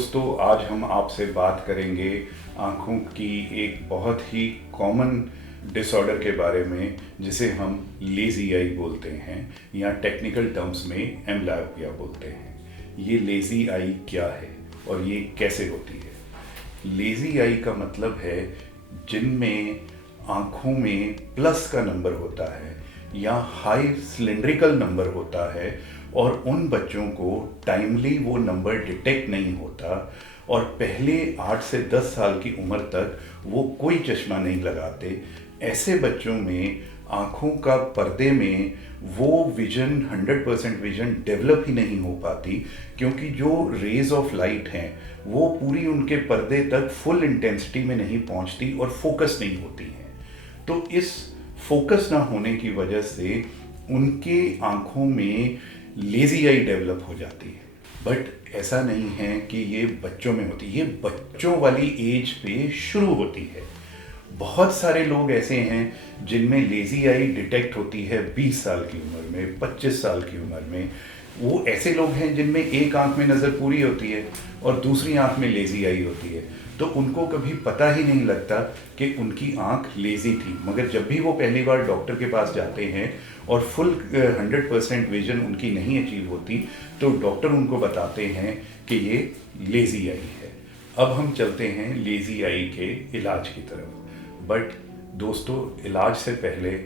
दोस्तों, आज हम आपसे बात करेंगे आँखों की एक बहुत ही कॉमन डिसऑर्डर के बारे में, जिसे हम लेज़ी आई बोलते हैं या टेक्निकल टर्म्स में एम्ब्लायोपिया बोलते हैं। ये लेज़ी आई क्या है और ये कैसे होती है? लेज़ी आई का मतलब है जिनमें आँखों में प्लस का नंबर होता है या हाई सिलेंड्रिकल नंबर होता है और उन बच्चों को टाइमली वो नंबर डिटेक्ट नहीं होता और पहले 8 से 10 साल की उम्र तक वो कोई चश्मा नहीं लगाते। ऐसे बच्चों में आँखों का पर्दे में वो विजन 100% विजन डेवलप ही नहीं हो पाती, क्योंकि जो रेज ऑफ लाइट हैं वो पूरी उनके पर्दे तक फुल इंटेंसिटी में नहीं पहुंचती और फोकस नहीं होती हैं। तो इस फोकस ना होने की वजह से उनके आँखों में लेज़ी आई डेवलप हो जाती है। बट ऐसा नहीं है कि ये बच्चों में होती है, ये बच्चों वाली एज पे शुरू होती है। बहुत सारे लोग ऐसे हैं जिनमें लेज़ी आई डिटेक्ट होती है 20 साल की उम्र में, 25 साल की उम्र में। वो ऐसे लोग हैं जिनमें एक आंख में नज़र पूरी होती है और दूसरी आंख में लेज़ी आई होती है, तो उनको कभी पता ही नहीं लगता कि उनकी आंख लेज़ी थी। मगर जब भी वो पहली बार डॉक्टर के पास जाते हैं और फुल 100% विजन उनकी नहीं अचीव होती, तो डॉक्टर उनको बताते हैं कि ये लेज़ी आई है। अब हम चलते हैं लेज़ी आई के इलाज की तरफ। बट दोस्तों, इलाज से पहले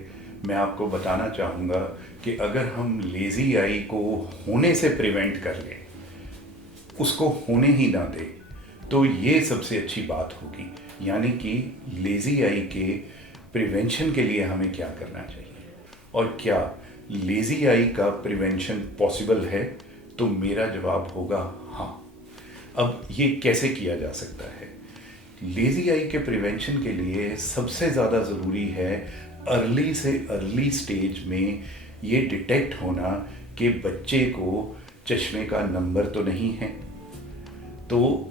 मैं आपको बताना चाहूँगा कि अगर हम लेज़ी आई को होने से प्रिवेंट कर लें, उसको होने ही ना दें, तो ये सबसे अच्छी बात होगी। यानी कि लेज़ी आई के प्रिवेंशन के लिए हमें क्या करना चाहिए और क्या लेज़ी आई का प्रिवेंशन पॉसिबल है? तो मेरा जवाब होगा हाँ। अब ये कैसे किया जा सकता है? लेज़ी आई के प्रिवेंशन के लिए सबसे ज़्यादा ज़रूरी है अर्ली से अर्ली स्टेज में ये डिटेक्ट होना कि बच्चे को चश्मे का नंबर तो नहीं है। तो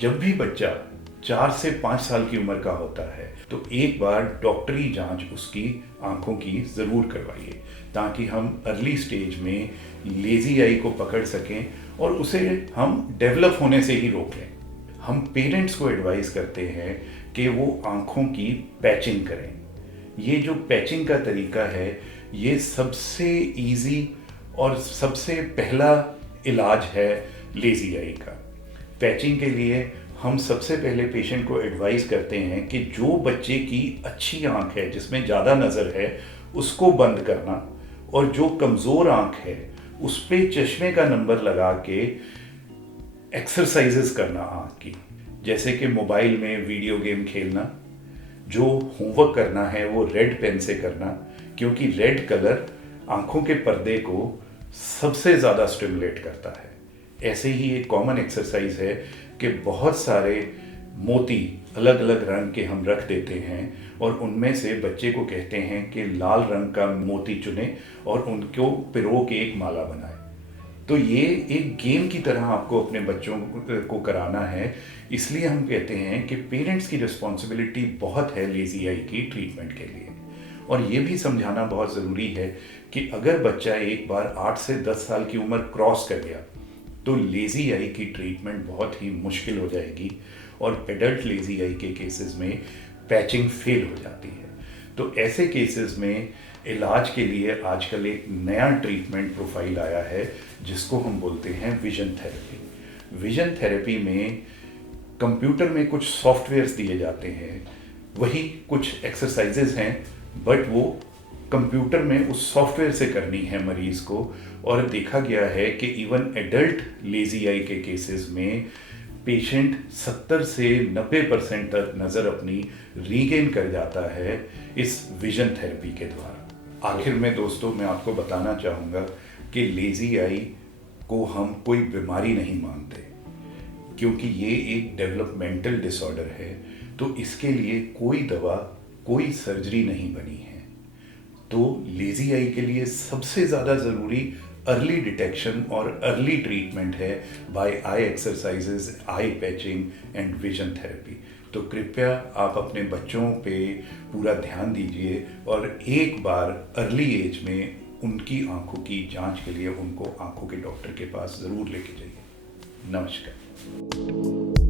जब भी बच्चा 4 से 5 साल की उम्र का होता है तो एक बार डॉक्टरी जांच उसकी आंखों की ज़रूर करवाइए, ताकि हम अर्ली स्टेज में लेज़ी आई को पकड़ सकें और उसे हम डेवलप होने से ही रोक लें। हम पेरेंट्स को एडवाइस करते हैं कि वो आँखों की पैचिंग करें। ये जो पैचिंग का तरीका है, ये सबसे इजी और सबसे पहला इलाज है लेज़ी आई का। पैचिंग के लिए हम सबसे पहले पेशेंट को एडवाइस करते हैं कि जो बच्चे की अच्छी आँख है, जिसमें ज़्यादा नज़र है, उसको बंद करना, और जो कमज़ोर आँख है उस पर चश्मे का नंबर लगा के एक्सरसाइजेस करना आँख की, जैसे कि मोबाइल में वीडियो गेम खेलना। जो होमवर्क करना है वो रेड पेन से करना, क्योंकि रेड कलर आँखों के पर्दे को सबसे ज़्यादा स्टिमुलेट करता है। ऐसे ही एक कॉमन एक्सरसाइज है कि बहुत सारे मोती अलग अलग रंग के हम रख देते हैं और उनमें से बच्चे को कहते हैं कि लाल रंग का मोती चुने और उनको पिरो के एक माला बनाए। तो ये एक गेम की तरह आपको अपने बच्चों को कराना है। इसलिए हम कहते हैं कि पेरेंट्स की रिस्पॉन्सिबिलिटी बहुत है लेज़ी आई की ट्रीटमेंट के लिए। और ये भी समझाना बहुत ज़रूरी है कि अगर बच्चा एक बार 8 से 10 साल की उम्र क्रॉस कर गया तो लेज़ी आई की ट्रीटमेंट बहुत ही मुश्किल हो जाएगी और एडल्ट लेज़ी आई के केसेस में पैचिंग फेल हो जाती है। तो ऐसे केसेस में इलाज के लिए आजकल एक नया ट्रीटमेंट प्रोफाइल आया है, जिसको हम बोलते हैं विजन थेरेपी। विजन थेरेपी में कंप्यूटर में कुछ सॉफ्टवेयर्स दिए जाते हैं, वही कुछ एक्सरसाइजेज हैं, बट वो कंप्यूटर में उस सॉफ्टवेयर से करनी है मरीज़ को। और देखा गया है कि इवन एडल्ट लेज़ी आई के केसेस में पेशेंट 70 से 90% तक नज़र अपनी रीगेन कर जाता है इस विजन थेरेपी के द्वारा। आखिर में दोस्तों, मैं आपको बताना चाहूँगा कि लेज़ी आई को हम कोई बीमारी नहीं मानते, क्योंकि ये एक डेवलपमेंटल डिसऑर्डर है। तो इसके लिए कोई दवा, कोई सर्जरी नहीं बनी है। तो लेज़ी आई के लिए सबसे ज़्यादा ज़रूरी अर्ली डिटेक्शन और अर्ली ट्रीटमेंट है by eye exercises, eye patching and vision therapy. तो कृपया आप अपने बच्चों पे पूरा ध्यान दीजिए और एक बार अर्ली एज में उनकी आंखों की जांच के लिए उनको आंखों के डॉक्टर के पास ज़रूर लेके जाइए। नमस्कार। धन्यवाद।